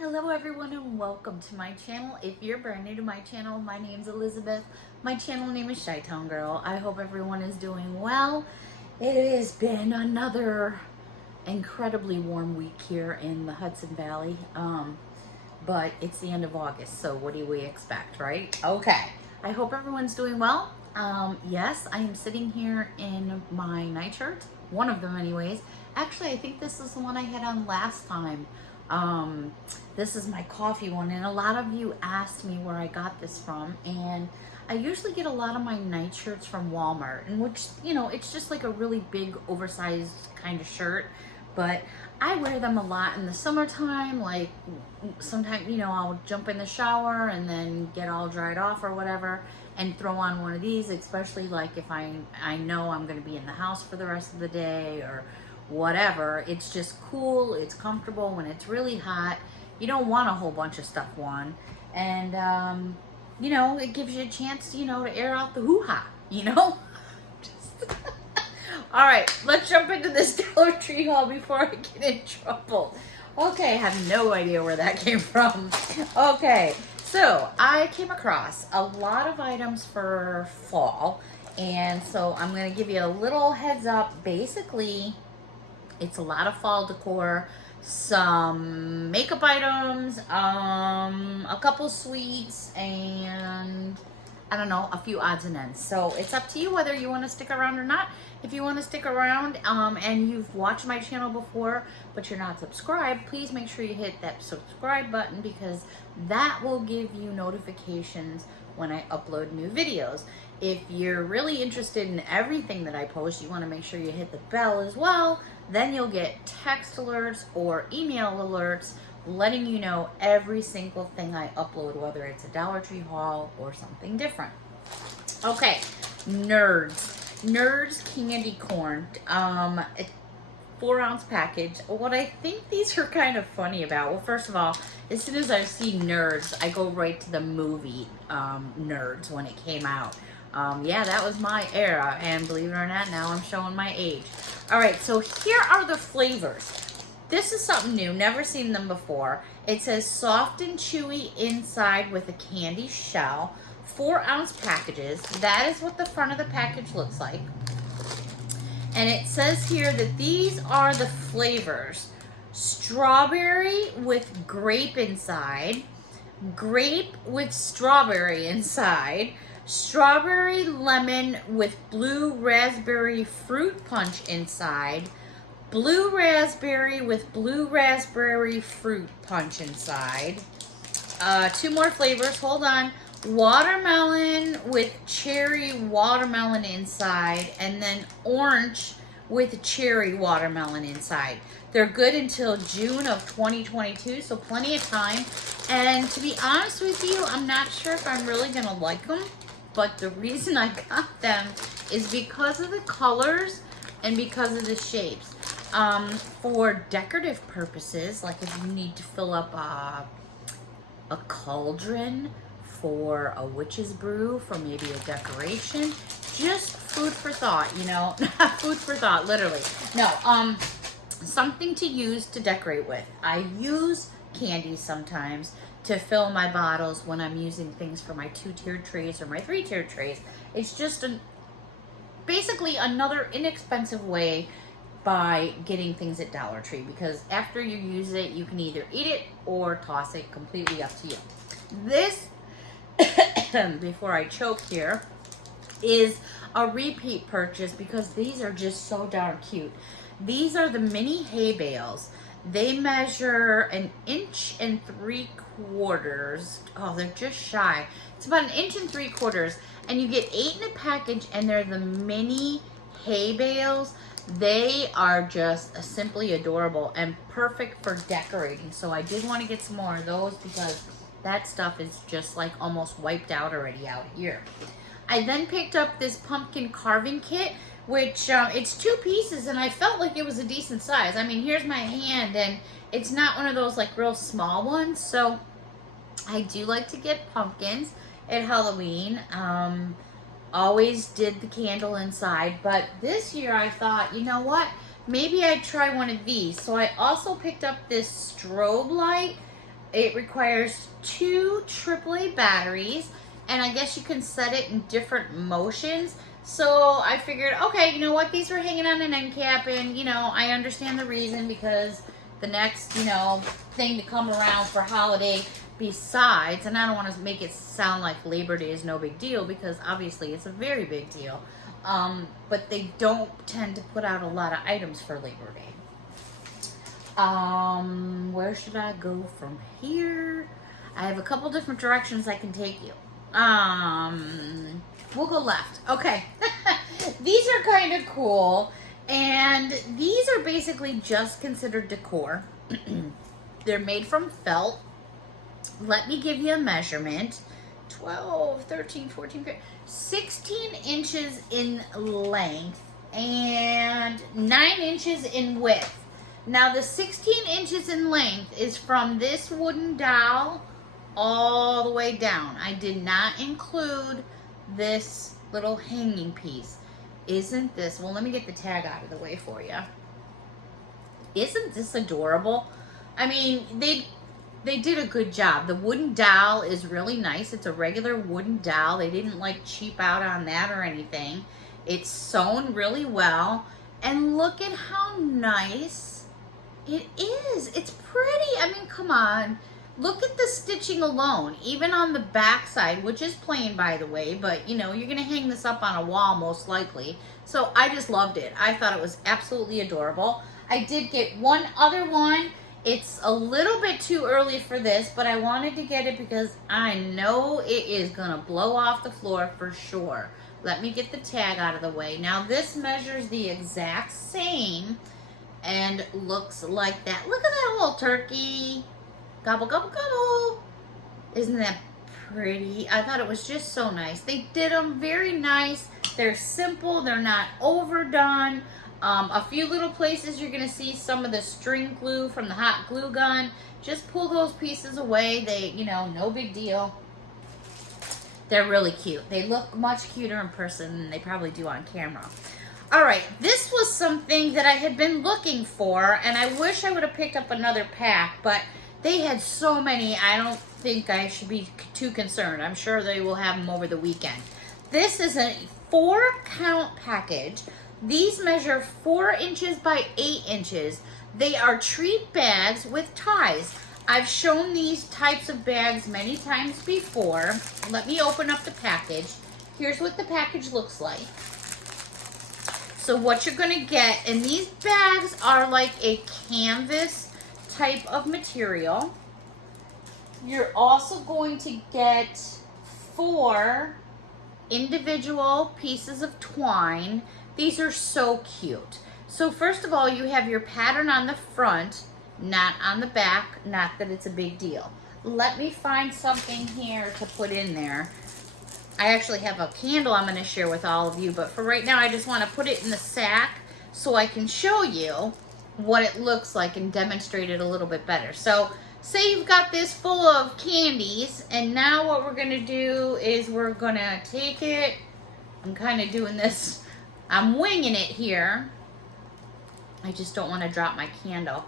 Hello everyone and welcome to my channel. If you're brand new to my channel, my name's Elizabeth. My channel name is ChiTownGirl. I hope everyone is doing well. It has been another incredibly warm week here in the Hudson Valley. But it's the end of August, so what do we expect, right? Okay, I hope everyone's doing well. Yes, I am sitting here in my nightshirt, one of them anyways. Actually, I think this is the one I had on last time. This is my coffee one, and a lot of you asked me where I got this from, and I usually get a lot of my nightshirts from Walmart, and which, you know, it's just like a really big oversized kind of shirt, but I wear them a lot in the summertime. Like sometimes, you know, I'll jump in the shower and then get all dried off or whatever and throw on one of these, especially like if I know I'm going to be in the house for the rest of the day or whatever. It's just cool, it's comfortable. When it's really hot, you don't want a whole bunch of stuff on, and you know, it gives you a chance, you know, to air out the hoo-ha, you know. All right, let's jump into this Dollar Tree haul before I get in trouble. Okay, I have no idea where that came from. Okay, so I came across a lot of items for fall, and so I'm going to give you a little heads up. Basically, it's a lot of fall decor, some makeup items, a couple sweets, and I don't know, a few odds and ends. So it's up to you whether you want to stick around or not. If you want to stick around and you've watched my channel before but you're not subscribed, please make sure you hit that subscribe button, because that will give you notifications when I upload new videos. If you're really interested in everything that I post, you want to make sure you hit the bell as well. Then you'll get text alerts or email alerts letting you know every single thing I upload, whether it's a Dollar Tree haul or something different. Okay, Nerds candy corn, 4-ounce package. What I think these are kind of funny about, well, first of all, as soon as I see Nerds, I go right to the movie Nerds when it came out. Yeah, that was my era, and believe it or not, now I'm showing my age. All right, so here are the flavors. This is something new, never seen them before. It says soft and chewy inside with a candy shell. 4-ounce packages. That is what the front of the package looks like. And it says here that these are the flavors: strawberry with grape inside, grape with strawberry inside, strawberry lemon with blue raspberry fruit punch inside, blue raspberry with blue raspberry fruit punch inside. Two more flavors, hold on. Watermelon with cherry watermelon inside, and then orange with cherry watermelon inside. They're good until June of 2022, so plenty of time. And to be honest with you, I'm not sure if I'm really gonna like them, but the reason I got them is because of the colors and because of the shapes. For decorative purposes, like if you need to fill up a cauldron for a witch's brew, for maybe a decoration, just food for thought, you know. Food for thought, literally. No, something to use to decorate with. I use candy sometimes to fill my bottles when I'm using things for my 2-tiered trays or my 3-tiered trays. It's just basically another inexpensive way by getting things at Dollar Tree, because after you use it, you can either eat it or toss it, completely up to you. This, before I choke here, is a repeat purchase because these are just so darn cute. These are the mini hay bales. They measure 1 3/4 inches. Oh, they're just shy. It's about 1 3/4 inches, and you get 8 in a package, and they're the mini hay bales. They are just simply adorable and perfect for decorating. So I did want to get some more of those because that stuff is just like almost wiped out already out here. I then picked up this pumpkin carving kit, which it's 2 pieces, and I felt like it was a decent size. I mean, here's my hand, and it's not one of those like real small ones. So I do like to get pumpkins at Halloween. Always did the candle inside, but this year I thought, you know what, maybe I'd try one of these. So I also picked up this strobe light It requires 2 AAA batteries, and I guess you can set it in different motions. So I figured, okay, you know what? These were hanging on an end cap, and, you know, I understand the reason because the next, you know, thing to come around for holiday besides, and I don't want to make it sound like Labor Day is no big deal because obviously it's a very big deal. But they don't tend to put out a lot of items for Labor Day. Where should I go from here? I have a couple different directions I can take you. We'll go left. Okay. These are kind of cool. And these are basically just considered decor. They're made from felt. Let me give you a measurement. 12, 13, 14, 15, 16 inches in length and 9 inches in width. Now the 16 inches in length is from this wooden dowel all the way down. I did not include this little hanging piece. Isn't this, well, let me get the tag out of the way for you. Isn't this adorable? I mean, they did a good job. The wooden dowel is really nice. It's a regular wooden dowel. They didn't like cheap out on that or anything. It's sewn really well. And look at how nice it is. It's pretty. I mean, come on. Look at the stitching alone, even on the back side, which is plain, by the way, but, you know, you're going to hang this up on a wall most likely. So I just loved it. I thought it was absolutely adorable. I did get one other one. It's a little bit too early for this, but I wanted to get it because I know it is going to blow off the floor for sure. Let me get the tag out of the way. Now, this measures the exact same and looks like that. Look at that little turkey. Gobble, gobble, gobble. Isn't that pretty? I thought it was just so nice. They did them very nice. They're simple. They're not overdone. A few little places you're going to see some of the string glue from the hot glue gun. Just pull those pieces away. They, you know, no big deal. They're really cute. They look much cuter in person than they probably do on camera. All right, this was something that I had been looking for, and I wish I would have picked up another pack, but they had so many, I don't think I should be too concerned. I'm sure they will have them over the weekend. This is a 4-count package. These measure 4 inches by 8 inches. They are treat bags with ties. I've shown these types of bags many times before. Let me open up the package. Here's what the package looks like. So what you're going to get, and these bags are like a canvas type of material. You're also going to get 4 individual pieces of twine. These are so cute. So first of all, you have your pattern on the front, not on the back. Not that it's a big deal. Let me find something here to put in there. I actually have a candle I'm going to share with all of you, but for right now I just want to put it in the sack so I can show you what it looks like and demonstrate it a little bit better. So say you've got this full of candies, and now what we're going to do is we're going to take it. I'm kind of doing this, I'm winging it here. I just don't want to drop my candle.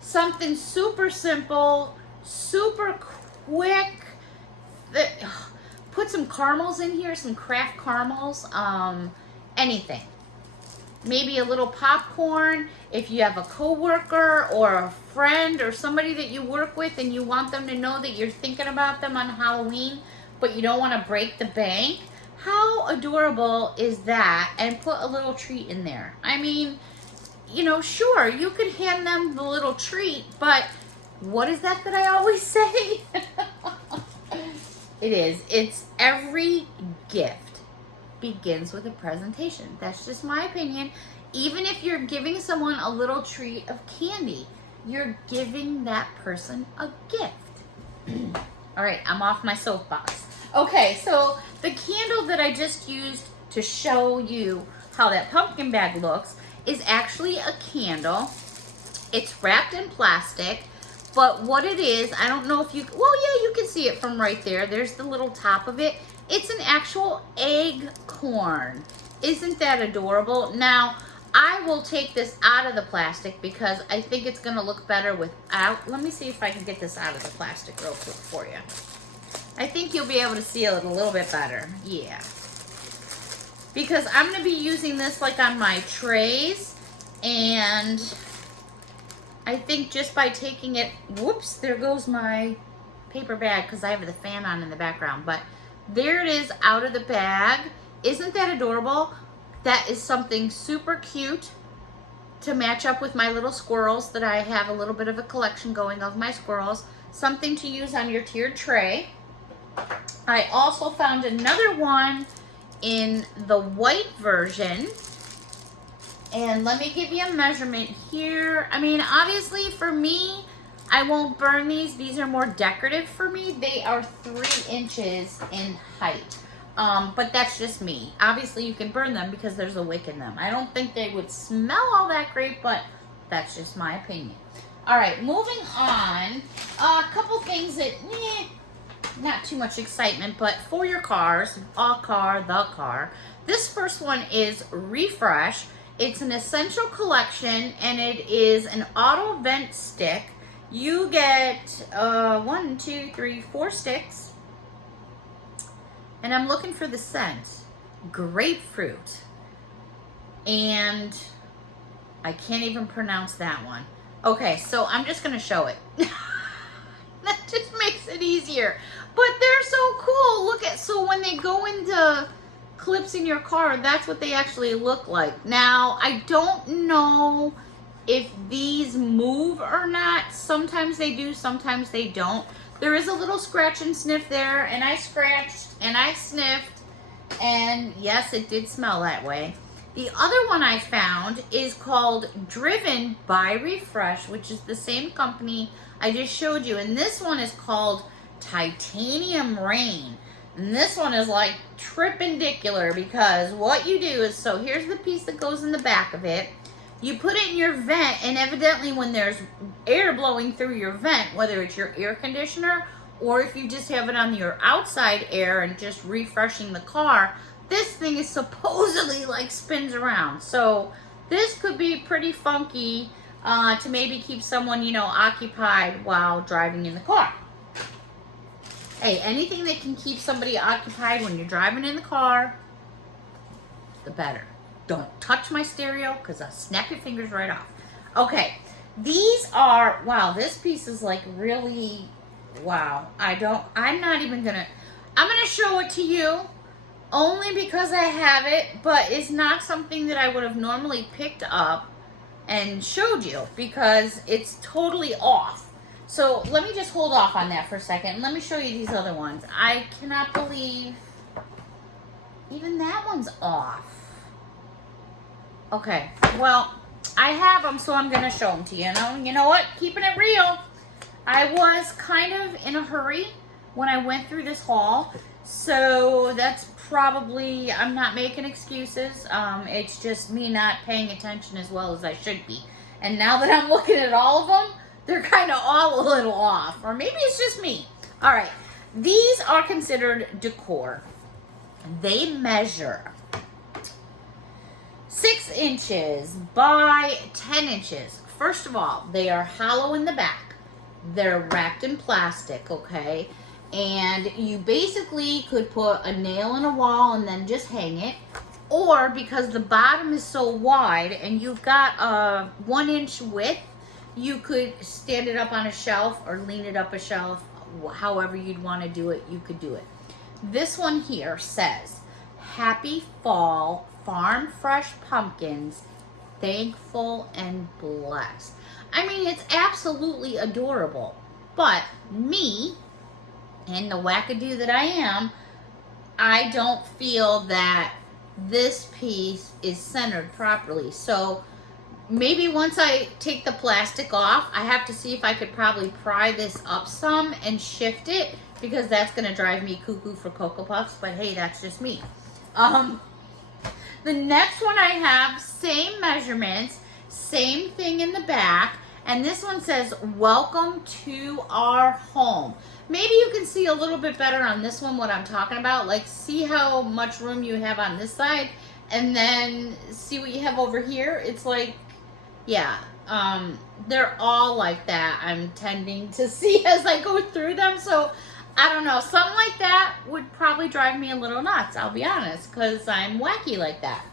Something super simple, super quick. Put some caramels in here, some craft caramels, anything. Maybe a little popcorn. If you have a coworker or a friend or somebody that you work with and you want them to know that you're thinking about them on Halloween, but you don't want to break the bank, how adorable is that? And put a little treat in there. I mean, you know, sure, you could hand them the little treat, but what is that I always say? It is. It's every gift begins with a presentation. That's just my opinion. Even if you're giving someone a little treat of candy, you're giving that person a gift. All right, I'm off my soapbox. Okay, so the candle that I just used to show you how that pumpkin bag looks is actually a candle. It's wrapped in plastic. But what it is, I don't know if you, well, yeah, you can see it from right there. There's the little top of it. It's an actual acorn. Isn't that adorable? Now, I will take this out of the plastic because I think it's going to look better without. Let me see if I can get this out of the plastic real quick for you. I think you'll be able to see it a little bit better. Yeah. Because I'm going to be using this like on my trays, and I think just by taking it, whoops, there goes my paper bag because I have the fan on in the background, but there it is out of the bag. Isn't that adorable? That is something super cute to match up with my little squirrels that I have a little bit of a collection going of my squirrels. Something to use on your tiered tray. I also found another one in the white version. And let me give you a measurement here. I mean, obviously for me, I won't burn these. These are more decorative for me. They are 3 inches in height. But that's just me. Obviously you can burn them because there's a wick in them. I don't think they would smell all that great, but that's just my opinion. All right, moving on. A couple things that, not too much excitement, but for your cars, the car. This first one is Refresh. It's an essential collection, and it is an auto vent stick. You get 1, 2, 3, 4 sticks. And I'm looking for the scent. Grapefruit. And I can't even pronounce that one. Okay, so I'm just going to show it. That just makes it easier. But they're so cool. Look at, so when they go into clips in your car, that's what they actually look like. Now, I don't know if these move or not. Sometimes they do, sometimes they don't. There is a little scratch and sniff there, and I scratched and I sniffed, and yes, it did smell that way. The other one I found is called Driven by Refresh, which is the same company I just showed you, and this one is called Titanium Rain. And this one is like tripendicular because what you do is, so here's the piece that goes in the back of it. You put it in your vent, and evidently when there's air blowing through your vent, whether it's your air conditioner or if you just have it on your outside air and just refreshing the car, this thing is supposedly like spins around. So this could be pretty funky to maybe keep someone, you know, occupied while driving in the car. Hey, anything that can keep somebody occupied when you're driving in the car, the better. Don't touch my stereo because I'll snap your fingers right off. Okay, these are, wow, this piece is like really, wow. I'm not even gonna, I'm gonna show it to you only because I have it, but it's not something that I would have normally picked up and showed you because it's totally off. So let me just hold off on that for a second and let me show you these other ones. I cannot believe even that one's off. Okay, well, I have them, so I'm going to show them to you. You know what? Keeping it real. I was kind of in a hurry when I went through this haul, so that's probably, I'm not making excuses. It's just me not paying attention as well as I should be. And now that I'm looking at all of them, they're kind of all a little off. Or maybe it's just me. All right, these are considered decor. They measure 6 inches by 10 inches. First of all, they are hollow in the back. They're wrapped in plastic, okay? And you basically could put a nail in a wall and then just hang it. Or because the bottom is so wide and you've got a 1-inch width, you could stand it up on a shelf or lean it up a shelf. However you'd want to do it, you could do it. This one here says, Happy Fall, Farm Fresh Pumpkins, Thankful and Blessed. I mean, it's absolutely adorable. But me, and the wackadoo that I am, I don't feel that this piece is centered properly. So maybe once I take the plastic off, I have to see if I could probably pry this up some and shift it, because that's going to drive me cuckoo for Cocoa Puffs. But hey, that's just me. The next one I have, same measurements, same thing in the back. And this one says, Welcome to our home. Maybe you can see a little bit better on this one what I'm talking about. Like, see how much room you have on this side And then see what you have over here? It's like, yeah, they're all like that. I'm tending to see as I go through them. So I don't know, something like that would probably drive me a little nuts, I'll be honest, because I'm wacky like that.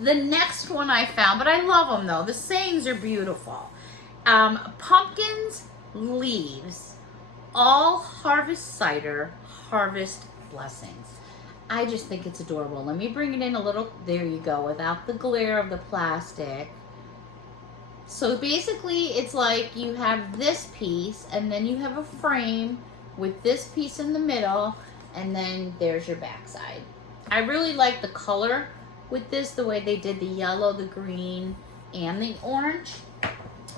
The next one I found, but I love them though. The sayings are beautiful. Pumpkins, leaves, all harvest cider, harvest blessings. I just think it's adorable. Let me bring it in a little. There you go, without the glare of the plastic. So basically, it's like you have this piece, and then you have a frame with this piece in the middle, and then there's your backside. I really like the color with this, the way they did the yellow, the green, and the orange.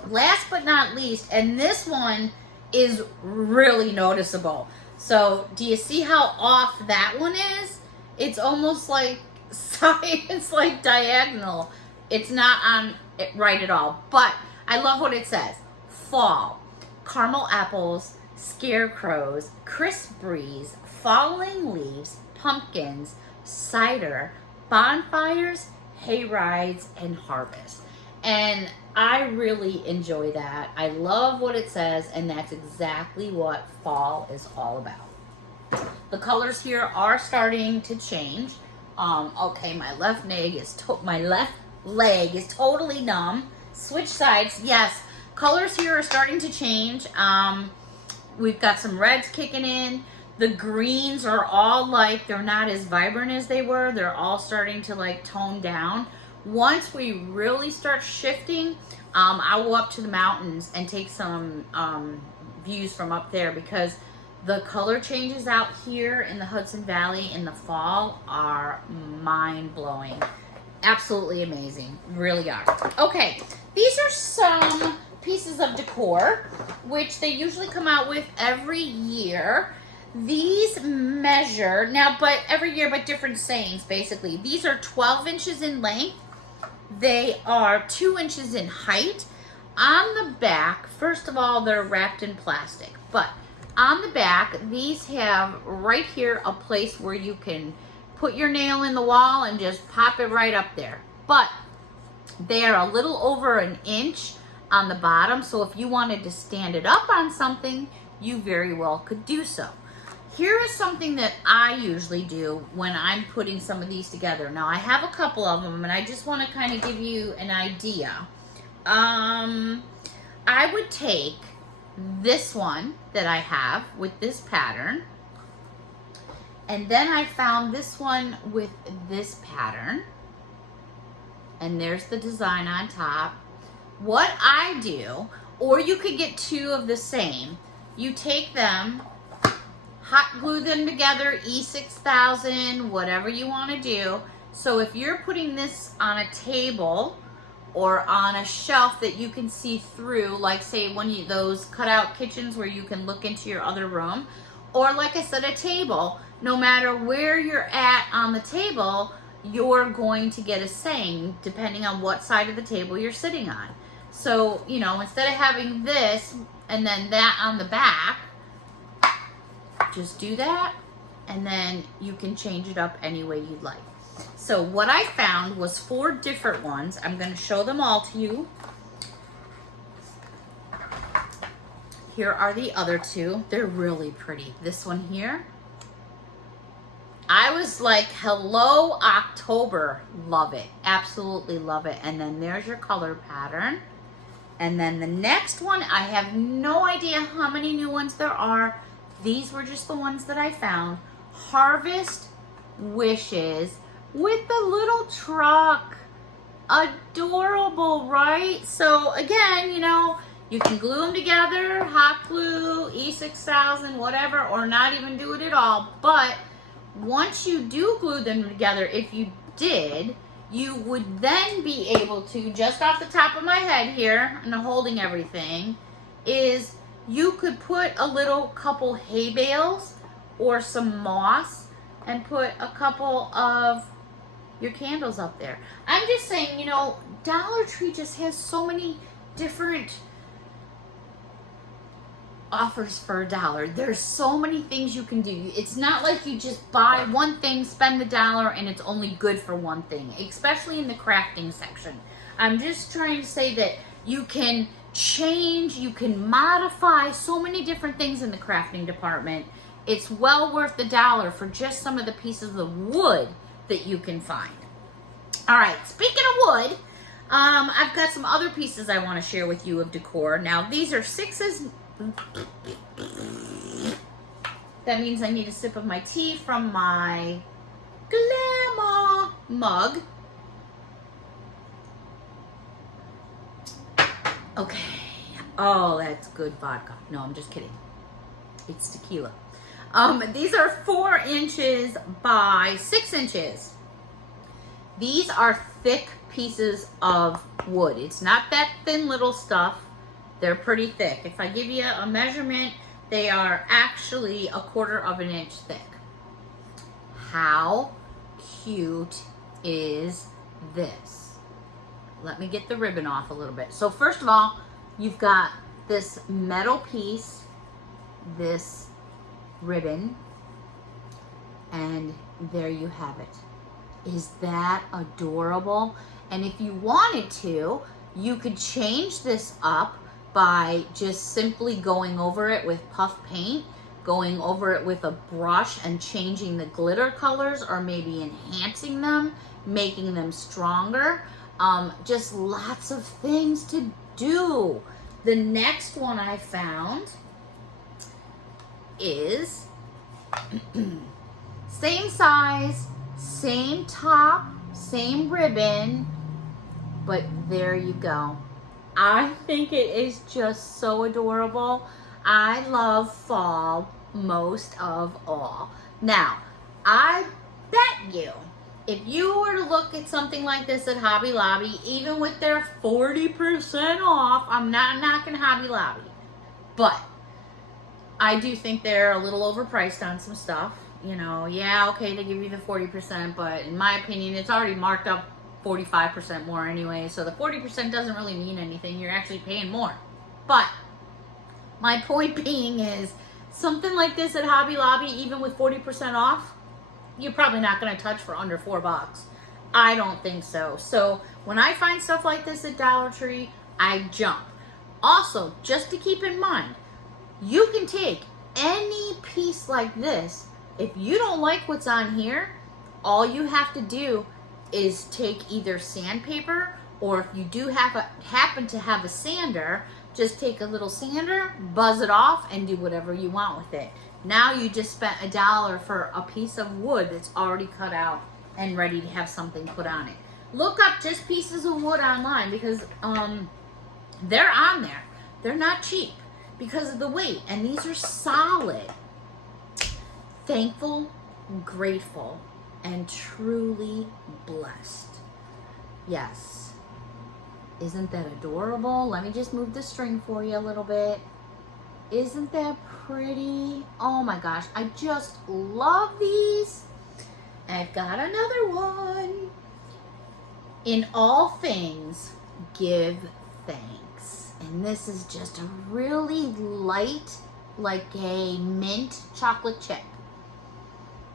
Last but not least, and this one is really noticeable. So do you see how off that one is? It's almost like it's like diagonal. It's not on it right at all. But I love what it says. Fall, caramel apples, scarecrows, crisp breeze, falling leaves, pumpkins, cider, bonfires, hay rides, and harvest. And I really enjoy that. I love what it says, and that's exactly what fall is all about. The colors here are starting to change. Okay, my left leg is totally numb. Switch sides. Yes, colors here are starting to change. We've got some reds kicking in. The greens are all like, they're not as vibrant as they were. They're all starting to like tone down. Once we really start shifting, I'll go up to the mountains and take some views from up there, because the color changes out here in the Hudson Valley in the fall are mind-blowing. Absolutely amazing. Really are. Okay, these are some pieces of decor, which they usually come out with every year. These measure, now, but every year, but different sayings, basically. These are 12 inches in length. They are 2 inches in height. On the back, first of all, they're wrapped in plastic, but on the back, these have right here a place where you can put your nail in the wall and just pop it right up there. But they are a little over an inch on the bottom, so if you wanted to stand it up on something, you very well could do so. Here is something that I usually do when I'm putting some of these together. Now, I have a couple of them, and I just want to kind of give you an idea. I would take this one that I have with this pattern, and then I found this one with this pattern, and there's the design on top. What I do, or you could get two of the same, you take them, hot glue them together, E6000, whatever you want to do. So if you're putting this on a table or on a shelf that you can see through, like say one of those cutout kitchens where you can look into your other room, or like I said, a table, no matter where you're at on the table, you're going to get a saying depending on what side of the table you're sitting on. So, you know, instead of having this and then that on the back, just do that, and then you can change it up any way you'd like. So what I found was 4 different ones. I'm going to show them all to you. Here are the other 2. They're really pretty. This one here, I was like, hello October. Love it. Absolutely love it. And then there's your color pattern. And then the next one, I have no idea how many new ones there are. These were just the ones that I found. Harvest Wishes with the little truck. Adorable, right? So again, you know, you can glue them together, hot glue, E6000, whatever, or not even do it at all. But once you do glue them together, if you did, you would then be able to, just off the top of my head here, and I'm holding everything, is you could put a little couple hay bales or some moss and put a couple of your candles up there. I'm just saying, you know, Dollar Tree just has so many different offers for $1. There's so many things you can do. It's not like you just buy one thing, spend the $1, and it's only good for one thing, especially in the crafting section. I'm just trying to say that you can change, you can modify so many different things in the crafting department. It's well worth the $1 for just some of the pieces of wood that you can find. All right, speaking of wood, I've got some other pieces I want to share with you of decor. Now, these are 6s. That means I need a sip of my tea from my Glamour mug. Okay. Oh, that's good vodka. No, I'm just kidding. It's tequila. These are 4 inches by 6 inches. These are thick pieces of wood. It's not that thin little stuff. They're pretty thick. If I give you a measurement, they are actually 1/4 inch thick. How cute is this? Let me get the ribbon off a little bit. So first of all, you've got this metal piece, this ribbon, and there you have it. Is that adorable? And if you wanted to, you could change this up by just simply going over it with puff paint, going over it with a brush and changing the glitter colors, or maybe enhancing them, making them stronger. Just lots of things to do. The next one I found is same size, same top, same ribbon, but there you go. I think it is just so adorable. I love fall most of all. Now, I bet you, if you were to look at something like this at Hobby Lobby, even with their 40% off, I'm not knocking Hobby Lobby, but I do think they're a little overpriced on some stuff. You know, yeah, okay, they give you the 40%, but in my opinion, it's already marked up 45% more anyway, so the 40% doesn't really mean anything. You're actually paying more. But my point being is, something like this at Hobby Lobby, even with 40% off, you're probably not going to touch for under $4. I don't think so. So when I find stuff like this at Dollar Tree, I jump. Also, just to keep in mind, you can take any piece like this. If you don't like what's on here, all you have to do is take either sandpaper, or if you do happen to have a sander, just take a little sander, buzz it off, and do whatever you want with it. Now you just spent $1 for a piece of wood that's already cut out and ready to have something put on it. Look up just pieces of wood online, because they're on there. They're not cheap because of the weight, and these are solid. Thankful, grateful, and truly blessed. Yes. Isn't that adorable? Let me just move the string for you a little bit. Isn't that pretty? Oh my gosh, I just love these. I've got another one. In all things, give thanks. And this is just a really light, like a mint chocolate chip.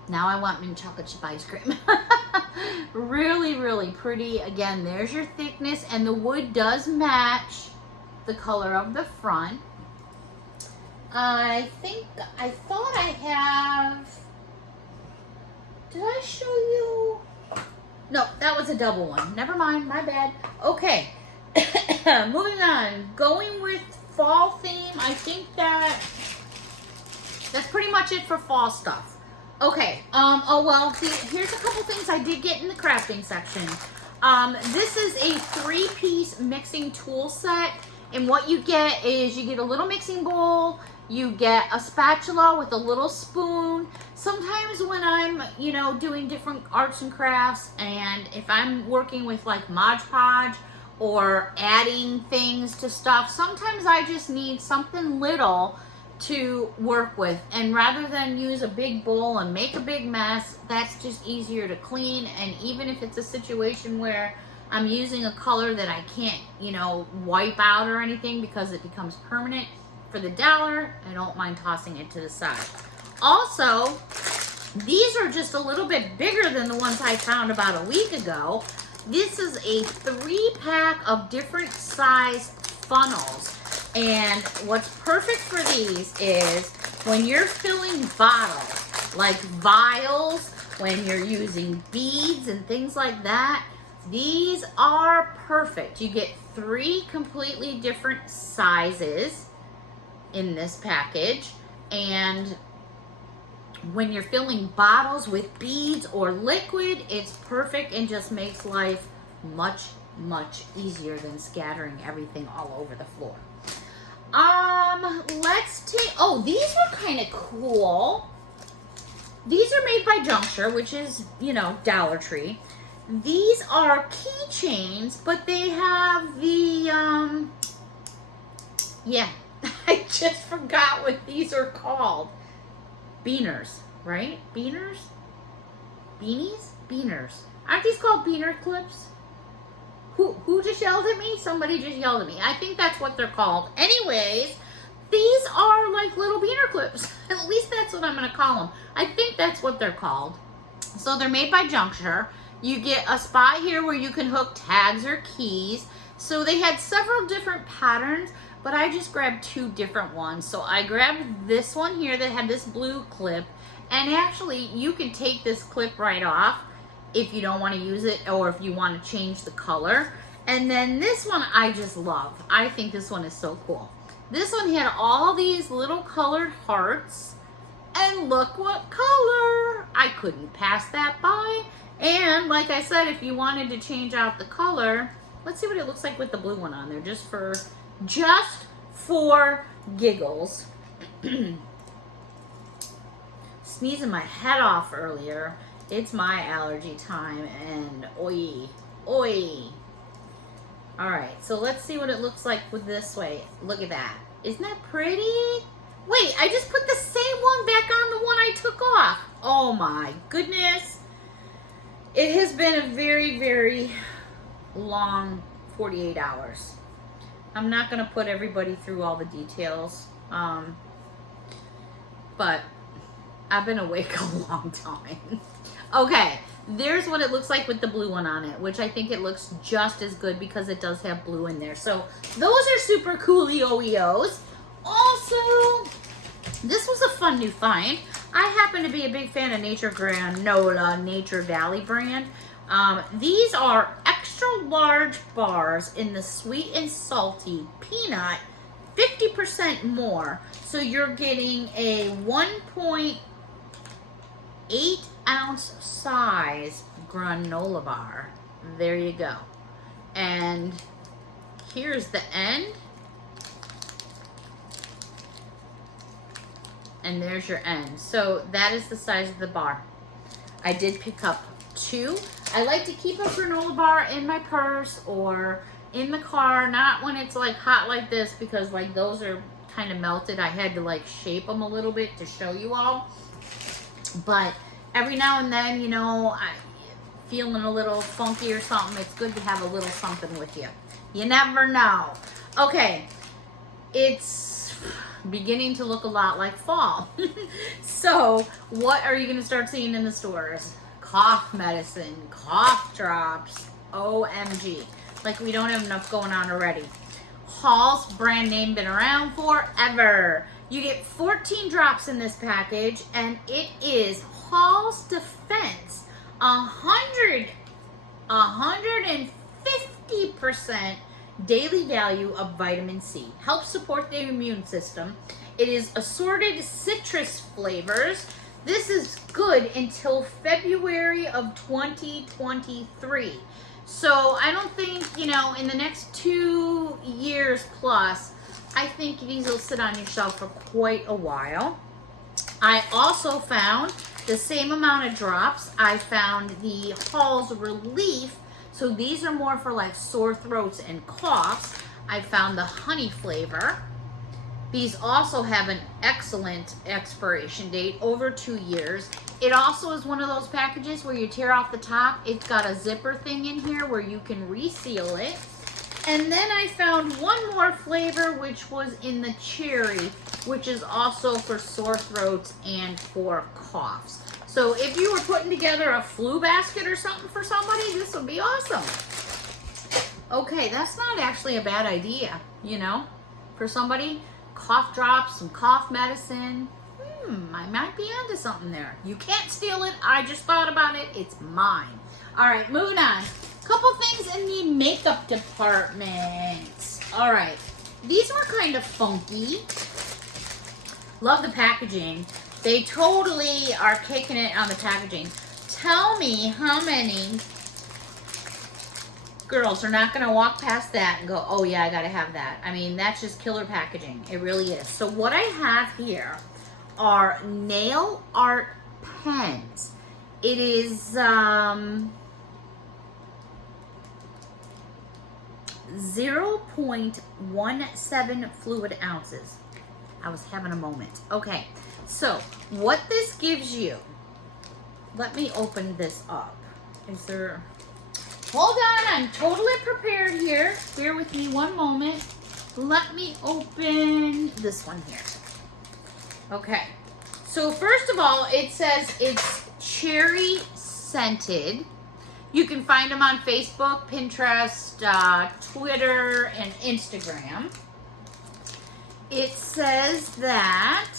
Now I want mint chocolate chip ice cream. Really, really pretty. Again, there's your thickness, and the wood does match the color of the front. I thought I have, did I show you? No, that was a double one. Never mind, my bad. Okay, moving on. Going with fall theme, I think that's pretty much it for fall stuff. Okay, oh well, here's a couple things I did get in the crafting section. This is a 3-piece mixing tool set, and what you get is you get a little mixing bowl, you get a spatula with a little spoon. Sometimes when I'm, doing different arts and crafts, and if I'm working with like Mod Podge or adding things to stuff, sometimes I just need something little to work with, and rather than use a big bowl and make a big mess, that's just easier to clean. And even if it's a situation where I'm using a color that I can't, wipe out or anything because it becomes permanent, for the $1, I don't mind tossing it to the side. Also, these are just a little bit bigger than the ones I found about a week ago. This is a 3-pack of different size funnels. And what's perfect for these is when you're filling bottles, like vials, when you're using beads and things like that, these are perfect. You get 3 completely different sizes in this package. And when you're filling bottles with beads or liquid, it's perfect and just makes life much, much easier than scattering everything all over the floor. Let's take, oh, these were kind of cool. These are made by Juncture, which is, you know, Dollar Tree. These are keychains, but they have the, yeah, I just forgot what these are called. Beaners, right? Beaners? Beanies? Beaners. Aren't these called beaner clips? Who just yelled at me? Somebody just yelled at me. I think that's what they're called. Anyways, these are like little beaner clips. At least that's what I'm going to call them. I think that's what they're called. So they're made by Juncture. You get a spot here where you can hook tags or keys. So they had several different patterns, but I just grabbed 2 different ones. So I grabbed this one here that had this blue clip. And actually, you can take this clip right off if you don't want to use it or if you want to change the color. And then this one I just love. I think this one is so cool. This one had all these little colored hearts. And look what color! I couldn't pass that by. And like I said, if you wanted to change out the color, let's see what it looks like with the blue one on there, just for giggles. Sneezing my head off earlier. It's my allergy time, and oi. All right, so let's see what it looks like with this way. Look at that. Isn't that pretty? Wait, I just put the same one back on the one I took off. Oh my goodness. It has been a very, very long 48 hours. I'm not going to put everybody through all the details, but I've been awake a long time. Okay, there's what it looks like with the blue one on it, which I think it looks just as good because it does have blue in there. So those are super coolio-eos. Also, this was a fun new find. I happen to be a big fan of Nature Granola Nature Valley brand. These are extra large bars in the sweet and salty peanut, 50% more. So you're getting a 1.8 ounce size granola bar. There you go. And here's the end. And there's your end. So that is the size of the bar. I did pick up 2. I like to keep a granola bar in my purse or in the car, not when it's like hot like this, because like those are kind of melted. I had to like shape them a little bit to show you all. But every now and then, you know, I'm feeling a little funky or something, it's good to have a little something with you. You never know. Okay, it's beginning to look a lot like fall. So what are you going to start seeing in the stores? Cough medicine, cough drops, OMG. Like we don't have enough going on already. Hall's brand name, been around forever. You get 14 drops in this package, and it is Hall's Defense 150% daily value of vitamin C. Helps support the immune system. It is assorted citrus flavors. This is good until February of 2023. So I don't think, you know, in the next 2 years plus, I think these will sit on your shelf for quite a while. I also found the same amount of drops. I found the Hall's Relief. So these are more for like sore throats and coughs. I found the honey flavor. These also have an excellent expiration date, over 2 years. It also is one of those packages where you tear off the top. It's got a zipper thing in here where you can reseal it. And then I found one more flavor, which was in the cherry, which is also for sore throats and for coughs. So if you were putting together a flu basket or something for somebody, this would be awesome. Okay, that's not actually a bad idea, you know, for somebody. Cough drops, some cough medicine. I might be onto something there. You can't steal it. I just thought about it. It's mine. All right, moving on. Couple things in the makeup department. All right, these were kind of funky. Love the packaging. They totally are kicking it on the packaging. Tell me how many girls are not going to walk past that and go, oh yeah, I got to have that. I mean, that's just killer packaging. It really is. So what I have here are nail art pens. It is 0.17 fluid ounces. I was having a moment. Okay, so what this gives you, let me open this up. Is there, hold on, I'm totally prepared here. Bear with me one moment. Let me open this one here. Okay, so first of all, it says it's cherry scented. You can find them on Facebook, Pinterest, Twitter, and Instagram. It says that,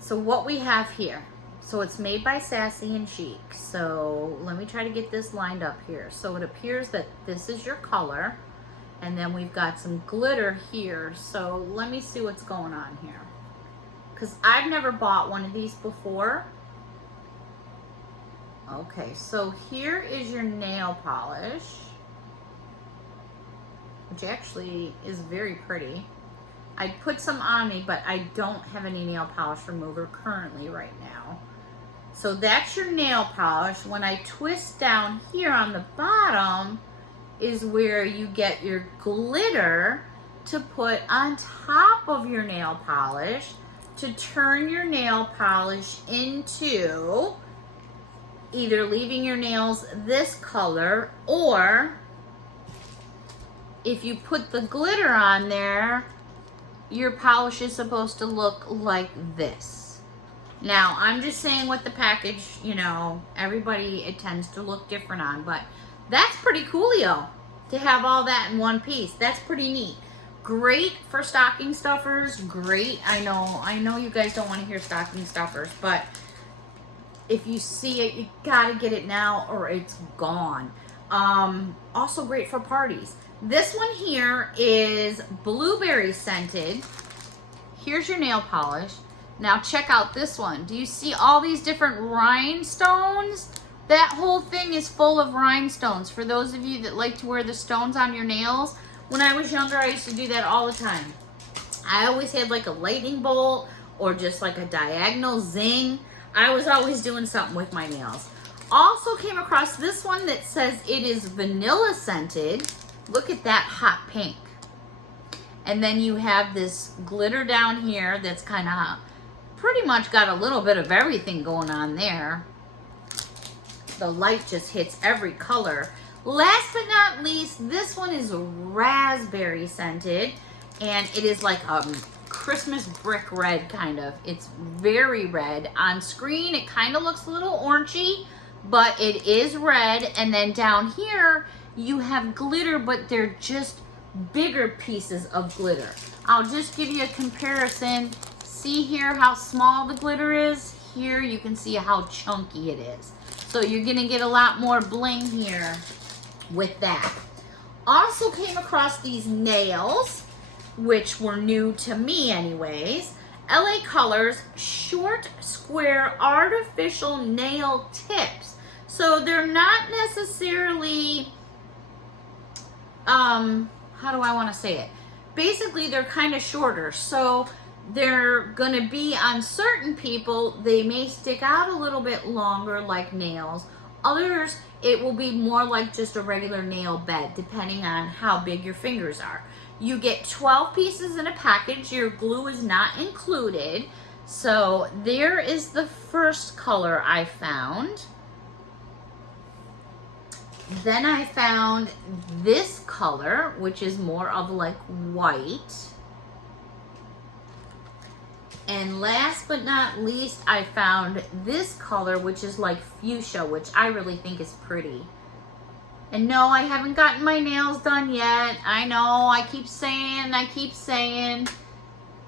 so what we have here, so it's made by Sassy and Chic. So let me try to get this lined up here. So it appears that this is your color, and then we've got some glitter here. So let me see what's going on here, because I've never bought one of these before. Okay, so here is your nail polish, which actually is very pretty. I put some on me, but I don't have any nail polish remover currently right now. So that's your nail polish. When I twist down here on the bottom is where you get your glitter to put on top of your nail polish to turn your nail polish into either leaving your nails this color, or if you put the glitter on there, your polish is supposed to look like this. Now, I'm just saying what the package, you know, everybody, it tends to look different on, but that's pretty coolio to have all that in one piece. That's pretty neat. Great for stocking stuffers, great. I know you guys don't want to hear stocking stuffers, but if you see it, you gotta get it now or it's gone. Also great for parties. This one here is blueberry scented. Here's your nail polish. Now check out this one. Do you see all these different rhinestones? That whole thing is full of rhinestones. For those of you that like to wear the stones on your nails, when I was younger, I used to do that all the time. I always had like a lightning bolt or just like a diagonal zing. I was always doing something with my nails. Also came across this one that says it is vanilla scented. Look at that hot pink. And then you have this glitter down here that's kind of pretty much got a little bit of everything going on there. The light just hits every color. Last but not least, this one is raspberry scented, and it is like Christmas brick red kind of. It's very red. On screen it kind of looks a little orangey, but it is red. And then down here you have glitter, but they're just bigger pieces of glitter. I'll just give you a comparison. See here how small the glitter is? Here you can see how chunky it is. So you're gonna get a lot more bling here with that. Also came across these nails, which were new to me anyways. LA Colors short square artificial nail tips. So they're not necessarily, how do I want to say it? Basically they're kind of shorter. So they're gonna be on certain people, they may stick out a little bit longer like nails. Others, it will be more like just a regular nail bed, depending on how big your fingers are. You get 12 pieces in a package. Your glue is not included. So there is the first color I found. Then I found this color, which is more of like white. And last but not least, I found this color, which is like fuchsia, which I really think is pretty. And no, I haven't gotten my nails done yet. I know, I keep saying.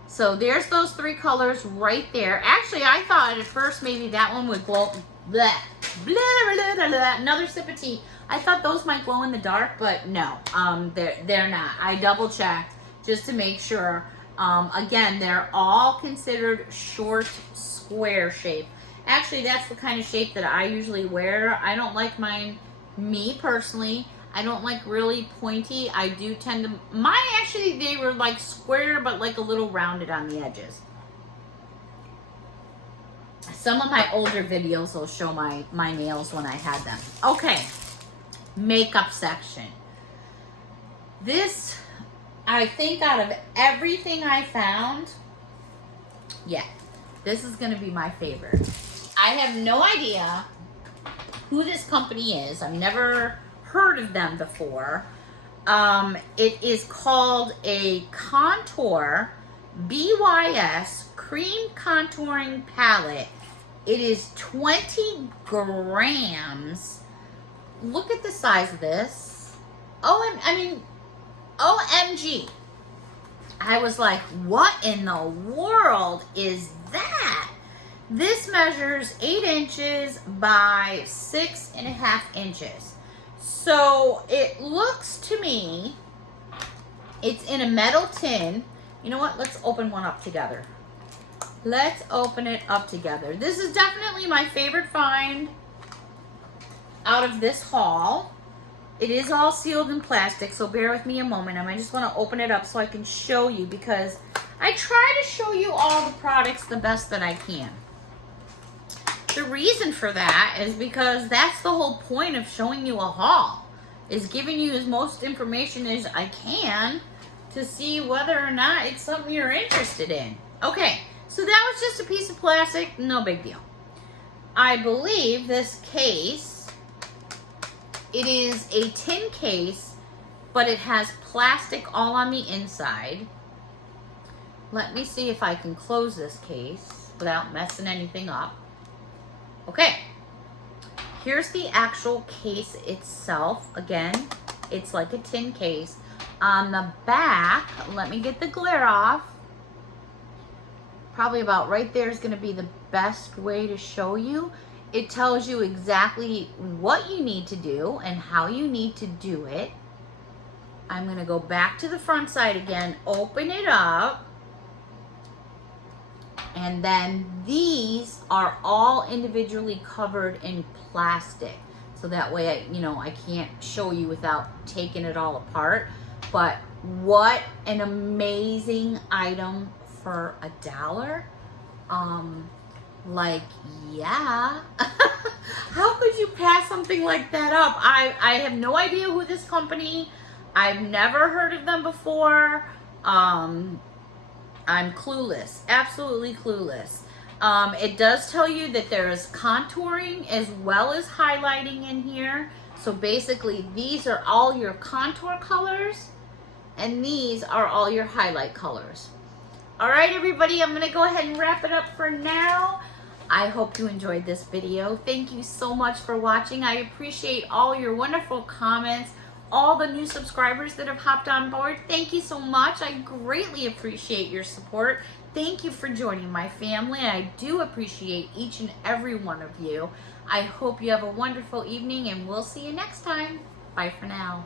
So there's those three colors right there. Actually, I thought at first maybe that one would glow. Blah, blah, blah, blah, blah. Another sip of tea. I thought those might glow in the dark, but no, they're not. I double checked just to make sure. Again, they're all considered short square shape. Actually, that's the kind of shape that I usually wear. I don't like mine, me personally, I don't like really pointy. I do tend to, mine actually, they were like square, but like a little rounded on the edges. Some of my older videos will show my nails when I had them. Okay, makeup section. This, I think out of everything I found, yeah, this is gonna be my favorite. I have no idea who this company is. I've never heard of them before. It is called a Contour BYS Cream Contouring Palette. It is 20 grams. Look at the size of this. OMG. I was like, what in the world is that? This measures 8 inches by 6.5 inches. So it looks to me, it's in a metal tin. You know what? Let's open one up together. Let's open it up together. This is definitely my favorite find out of this haul. It is all sealed in plastic, so bear with me a moment. I just want to open it up so I can show you, because I try to show you all the products the best that I can. The reason for that is because that's the whole point of showing you a haul, is giving you as most information as I can to see whether or not it's something you're interested in. Okay, so that was just a piece of plastic, no big deal. I believe this case, it is a tin case, but it has plastic all on the inside. Let me see if I can close this case without messing anything up. Okay, here's the actual case itself. Again, it's like a tin case. On the back, let me get the glare off. Probably about right there is going to be the best way to show you. It tells you exactly what you need to do and how you need to do it. I'm going to go back to the front side again, open it up. And then these are all individually covered in plastic. So that way, I can't show you without taking it all apart. But what an amazing item for $1. Like, yeah. How could you pass something like that up? I have no idea who this company, I've never heard of them before. I'm clueless, absolutely clueless. It does tell you that there is contouring as well as highlighting in here. So basically, these are all your contour colors, and these are all your highlight colors. All right, everybody, I'm gonna go ahead and wrap it up for now. I hope you enjoyed this video. Thank you so much for watching. I appreciate all your wonderful comments, all the new subscribers that have hopped on board. Thank you so much. I greatly appreciate your support. Thank you for joining my family. I do appreciate each and every one of you. I hope you have a wonderful evening, and we'll see you next time. Bye for now.